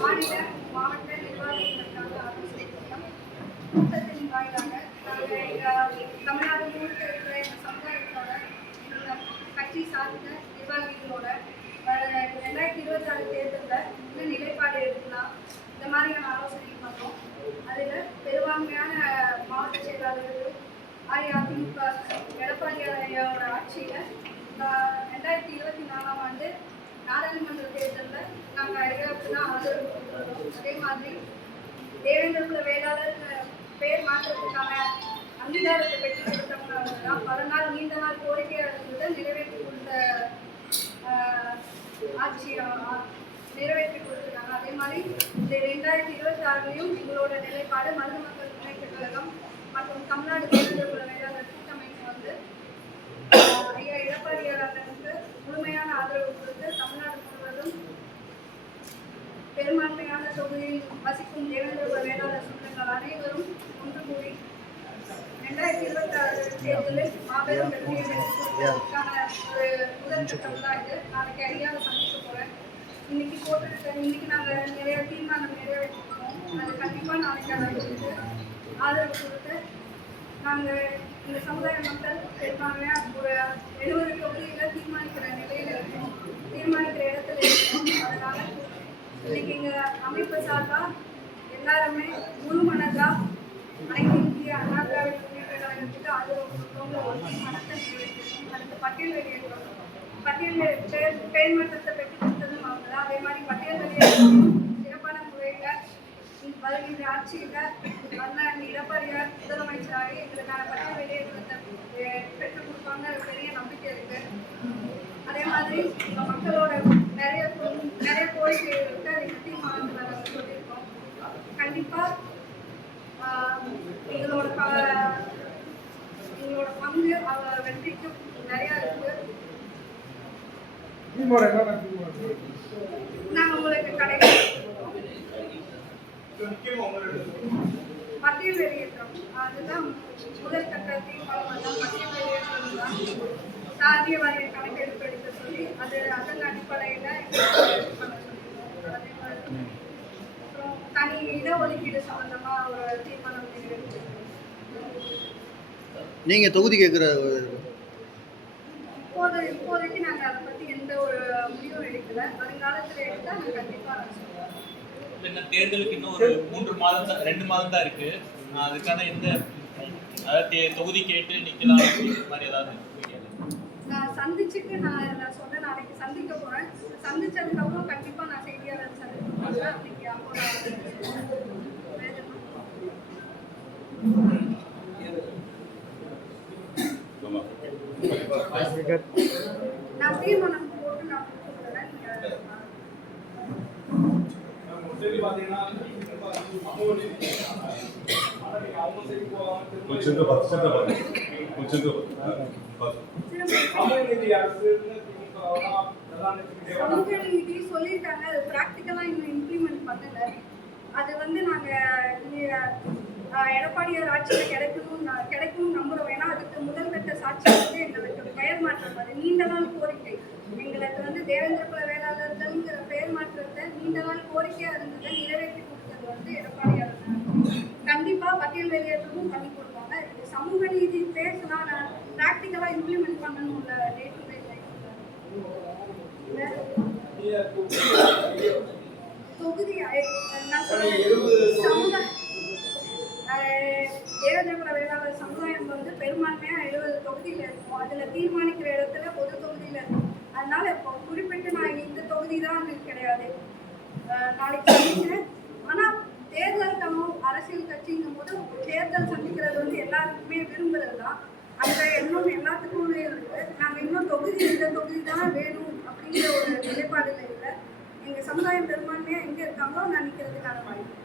மாநில மாவட்ட நிர்வாகிகளுக்கான ஆலோசனை கூட்டத்தின் வாயிலாக தமிழ்நாடு முழுக்க இருக்கிற எங்கள் சமுதாயத்தோட எங்கள் கட்சி சார்ந்த நிர்வாகிகளோட 2026 தேர்தலில் இன்னும் நிலைப்பாடு எடுக்கலாம் இந்த மாதிரியான ஆலோசனை பண்ணோம். அதில் பெரும்பான்மையான மாவட்ட செயலாளர்கள் அஇஅதிமுக எடப்பாடியோட ஆட்சியில் 2024ஆம் ஆண்டு நாடாளுமன்ற தேர்தலில் நாங்கள் ஐயாவுக்கு தான் ஆதரவு கொடுத்துருக்கோம். அதே மாதிரி தேவேந்திர குல வேளாளர் பெயர் மாற்றத்துக்கான அங்கீகாரத்தை பெற்று கொடுத்தவங்க தான் பல நாள் நீண்ட நாள் கோரிக்கையாக இருந்ததை நிறைவேற்றி கொடுத்த ஆட்சி நிறைவேற்றி கொடுத்துருக்காங்க. அதே மாதிரி இந்த 2026 எங்களோட நிலைப்பாடு மருது மக்கள் முன்னேற்றக் கழகம் மற்றும் தமிழ்நாடு தேவேந்திர குல வேளாளர் கூட்டமைப்பு வந்து ஐயா எடப்பாடியாளருக்கு முழுமையான ஆதரவு கொடுத்து தமிழ்நாடு முழுவதும் பெரும்பான்மையான தொகுதியில் வசிக்கும் தேவேந்திர குல வேளாளர் சொந்தங்கள் அனைவரும் ஒன்று கூடி 2026 தேர்தலில் மாபெரும் வெற்றியை பெற்றுக்கான ஒரு முதல் திட்டம் தான் இது. நாளைக்கு ஐயாவை சந்திக்க போகிறேன். இன்னைக்கு நாங்கள் நிறைய தீர்மானம் நிறைவேற்றிருக்கோம். அது கண்டிப்பாக நாளைக்கு அதை கொடுத்து ஆதரவு கொடுத்து நாங்கள் இந்த சமுதாய மக்கள் பெரும்பான்மையாக ஒரு 70 தொகுதியில் தீர்மானிக்கிற நிலையில் இருக்கோம், தீர்மானிக்கிற இடத்துல இருக்கோம். அதனால் இன்னைக்கு எங்கள் அமைப்பு சார்பாக எல்லாருமே முழு மனதாக அனைத்து இந்திய அண்ணா திராவிட முன்னேற்ற கழகத்துக்கு ஆதரவு கொடுத்தவங்க ஒரு தீர்மானத்தை நிறைவேற்றிருக்கோம். அதுக்கு பட்டியல் வெளியிடுறோம். பட்டியல் பெயர் மாற்றத்தை பெற்று கொடுத்ததும் அவங்க தான். அதே மாதிரி பட்டியல் வெளியேற்றமும் சிறப்பான முறையில் வருகின்ற ஆட்சியில் அண்ணன் எடப்பாடியார் முதலமைச்சராக எங்களுக்கான பட்டியல் வெளியேற்றத்தை பெற்றுக் கொடுப்பாங்க. பெரிய நம்பிக்கை இருக்கு. அதே மாதிரி மக்களோட நிறைய கோரிக்கைகள் இருக்கு. அதை தீர்மானத்தில் நாங்கள் சொல்லியிருக்கோம். கண்டிப்பாக எங்களோட பங்கு வெற்றிக்கு நிறையா இருக்கு. நாங்கள் உங்களுக்கு கிடைக்கும் பட்டியல் வெளியேற்றம் அதுதான் முதல் கட்ட தீர்மானம் தான். பட்டியல் வெளியேற்றம் தான் சாதிய வாரிய கணக்கெடுப்பு எடுக்க சொல்லி அதன் அடிப்படையில் பண்ண சொல்லியிருக்கோம். அதே மாதிரி அப்புறம் தனி இடஒதுக்கீடு சம்பந்தமாக ஒரு தீர்மானம் நிறைவேற்றிருக்கோம். நீங்கள் தொகுதி கேட்குற இப்போதைக்கு நாங்கள் அதை பற்றி எந்த ஒரு முடிவும் எடுக்கல. வருங்காலத்தில் எடுத்தால் நாங்கள் கண்டிப்பாக சொல்லுவோம். தேர்தலுக்கு இன்னும் ஒரு 2 மாதம் தான் இருக்கு. அதுக்கான எந்த அதாவது தொகுதி கேட்டு நிக்கலாம் மாதிரி ஏதாவது நான் சந்திச்சுட்டு நான் சொன்னேன் நாளைக்கு சந்திக்க போறேன். சந்திச்சதுக்கு அப்புறம் கண்டிப்பா நான் செய்தியாளர் சந்திப்பேன். இன்னைக்கு அப்போ நான் தீர்மானம் போட்டு நான் கொடுத்துக்கிறேன். சமூக நீதி சொல்லியிருக்காங்க. அது பிராக்டிக்கலா இன்னும் இம்ப்ளிமெண்ட் பண்ணல. அது வந்து நாங்க எடப்பாடியார் ஆட்சியில் கிடைக்கும்னு நம்புறோம். ஏன்னா அதுக்கு முதல் கட்ட சாட்சி வந்து எங்களுக்கு பெயர் மாற்றம். அது நீண்ட நாள் கோரிக்கை. எங்களுக்கு வந்து தேவேந்திர குல வேளாளர்கள்ங்கிற பெயர் மாற்றத்தை நீண்ட நாள் கோரிக்கையா இருந்ததை நிறைவேற்றி கொடுத்தது வந்து எடப்பாடியார். கண்டிப்பா பட்டியல் வெளியேற்றமும் பண்ணி கொடுப்பாங்க. சமூக நீதி பேசினா நான் பிராக்டிக்கலா இம்ப்ளிமெண்ட் பண்ணணும்ல டே டு டே தொகுதி தேவேந்திர குல வேளாளர் சமுதாயம் வந்து பெரும்பான்மையா 70 தொகுதியில இருக்கும். அதுல தீர்மானிக்கிற இடத்துல பொது தொகுதியில இருக்கும். அதனால இப்போ குறிப்பிட்டு நான் இந்த தொகுதி தான் கிடையாது. நாளைக்கு சந்திக்கிறேன். ஆனா தேர்தல் அரசியல் கட்சிங்கும் போது தேர்தல் சந்திக்கிறது வந்து எல்லாருக்குமே விரும்புறது தான். அந்த எண்ணம் எல்லாத்துக்குமே இருக்கு. நாங்கள் இன்னும் இந்த தொகுதி தான் வேணும் அப்படிங்கிற ஒரு நிலைப்பாடுல இல்லை. எங்கள் சமுதாயம் பெரும்பான்மையாக எங்கே இருக்காங்களோ நான் நிற்கிறதுக்கான வாய்ப்பு.